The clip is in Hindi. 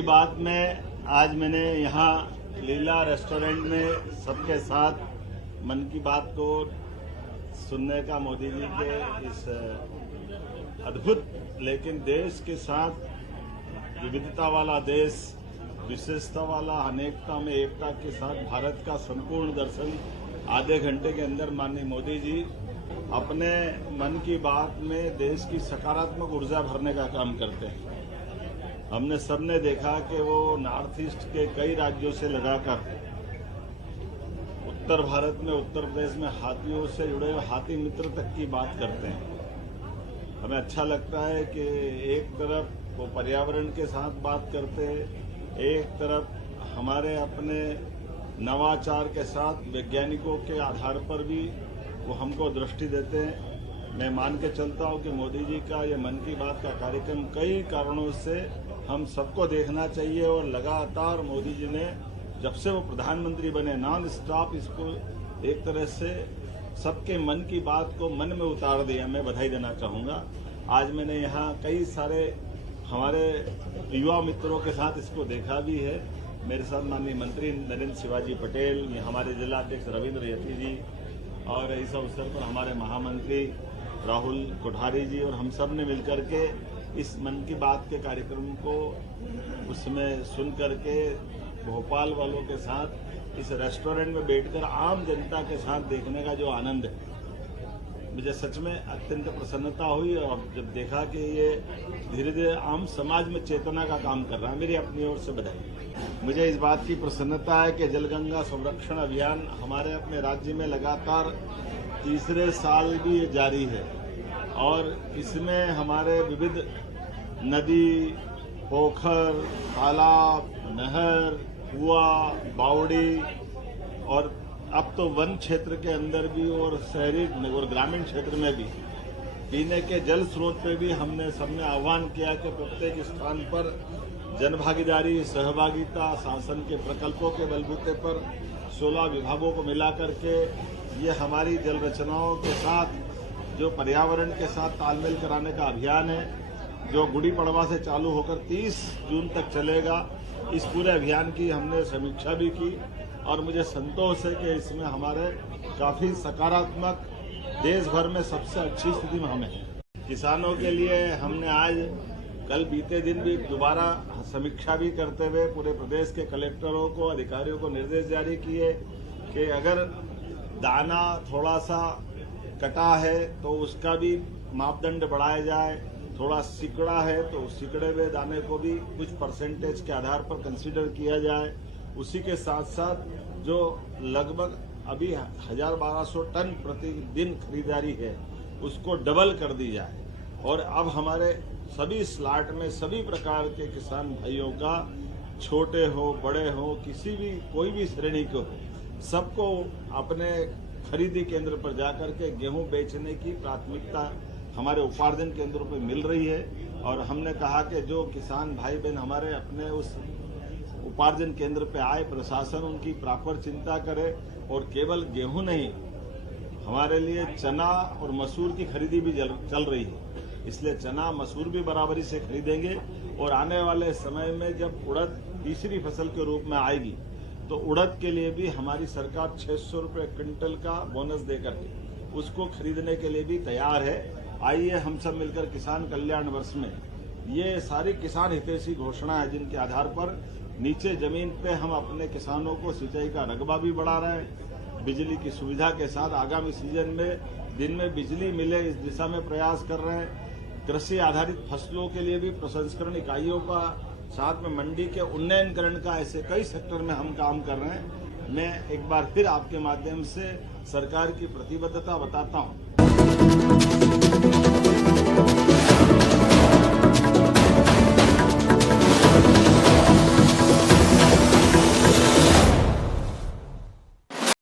की बात में आज मैंने यहाँ लीला रेस्टोरेंट में सबके साथ मन की बात को सुनने का मोदी जी के इस अद्भुत लेकिन देश के साथ विविधता वाला देश, विशेषता वाला, अनेकता में एकता के साथ भारत का संपूर्ण दर्शन आधे घंटे के अंदर माननीय मोदी जी अपने मन की बात में देश की सकारात्मक ऊर्जा भरने का काम करते हैं। हमने सबने देखा कि वो नॉर्थ ईस्ट के कई राज्यों से लगाकर उत्तर भारत में, उत्तर प्रदेश में हाथियों से जुड़े हुए हाथी मित्र तक की बात करते हैं। हमें अच्छा लगता है कि एक तरफ वो पर्यावरण के साथ बात करते हैं, एक तरफ हमारे अपने नवाचार के साथ वैज्ञानिकों के आधार पर भी वो हमको दृष्टि देते हैं। मैं मान के चलता हूँ कि मोदी जी का ये मन की बात का कार्यक्रम कई कारणों से हम सबको देखना चाहिए और लगातार मोदी जी ने जब से वो प्रधानमंत्री बने नॉन स्टॉप इसको एक तरह से सबके मन की बात को मन में उतार दिया। मैं बधाई देना चाहूँगा। आज मैंने यहाँ कई सारे हमारे युवा मित्रों के साथ इसको देखा भी है। मेरे साथ माननीय मंत्री नरेंद्र शिवाजी पटेल, ये हमारे जिला अध्यक्ष रविंद्र यति जी और इस अवसर पर हमारे महामंत्री राहुल कोठारी जी और हम सब ने मिलकर के इस मन की बात के कार्यक्रम को उसमें सुन करके भोपाल वालों के साथ इस रेस्टोरेंट में बैठकर आम जनता के साथ देखने का जो आनंद है, मुझे सच में अत्यंत प्रसन्नता हुई। और जब देखा कि ये धीरे धीरे आम समाज में चेतना का काम कर रहा है, मेरी अपनी ओर से बधाई। मुझे इस बात की प्रसन्नता है कि जलगंगा संरक्षण अभियान हमारे अपने राज्य में लगातार तीसरे साल भी ये जारी है और इसमें हमारे विविध नदी, पोखर, तालाब, नहर, कुआं, बावड़ी और अब तो वन क्षेत्र के अंदर भी और शहरी और ग्रामीण क्षेत्र में भी पीने के जल स्रोत पे भी हमने सबने आह्वान किया कि प्रत्येक स्थान पर जनभागीदारी, सहभागिता, शासन के प्रकल्पों के बलबूते पर 16 विभागों को मिला करके ये हमारी जल रचनाओं के साथ जो पर्यावरण के साथ तालमेल कराने का अभियान है, जो गुड़ी पड़वा से चालू होकर 30 जून तक चलेगा। इस पूरे अभियान की हमने समीक्षा भी की और मुझे संतोष है कि इसमें हमारे काफी सकारात्मक, देश भर में सबसे अच्छी स्थिति में हमें है। किसानों के लिए हमने आज कल बीते दिन भी दोबारा समीक्षा भी करते हुए पूरे प्रदेश के कलेक्टरों को, अधिकारियों को निर्देश जारी किए कि अगर दाना थोड़ा सा कटा है तो उसका भी मापदंड बढ़ाया जाए, थोड़ा सिकड़ा है तो सिकड़े हुए दाने को भी कुछ परसेंटेज के आधार पर कंसीडर किया जाए। उसी के साथ साथ जो लगभग अभी 1200 टन प्रतिदिन खरीदारी है उसको डबल कर दी जाए और अब हमारे सभी स्लॉट में सभी प्रकार के किसान भाइयों का, छोटे हो बड़े हो, किसी भी कोई भी श्रेणी को, सबको अपने खरीदी केंद्र पर जाकर के गेहूं बेचने की प्राथमिकता हमारे उपार्जन केंद्रों पर मिल रही है। और हमने कहा कि जो किसान भाई बहन हमारे अपने उस उपार्जन केंद्र पे आए, प्रशासन उनकी प्रॉपर चिंता करे और केवल गेहूं नहीं, हमारे लिए चना और मसूर की खरीदी भी चल रही है। इसलिए चना मसूर भी बराबरी से खरीदेंगे और आने वाले समय में जब उड़द तीसरी फसल के रूप में आएगी तो उड़द के लिए भी हमारी सरकार 600 रुपये क्विंटल का बोनस देकर के उसको खरीदने के लिए भी तैयार है। आइए हम सब मिलकर किसान कल्याण वर्ष में ये सारी किसान हितैषी घोषणा है जिनके आधार पर नीचे जमीन पे हम अपने किसानों को सिंचाई का रकबा भी बढ़ा रहे हैं, बिजली की सुविधा के साथ आगामी सीजन में दिन में बिजली मिले इस दिशा में प्रयास कर रहे हैं। कृषि आधारित फसलों के लिए भी प्रसंस्करण इकाइयों का, साथ में मंडी के उन्नयनकरण का, ऐसे कई सेक्टर में हम काम कर रहे हैं। मैं एक बार फिर आपके माध्यम से सरकार की प्रतिबद्धता बताता हूं।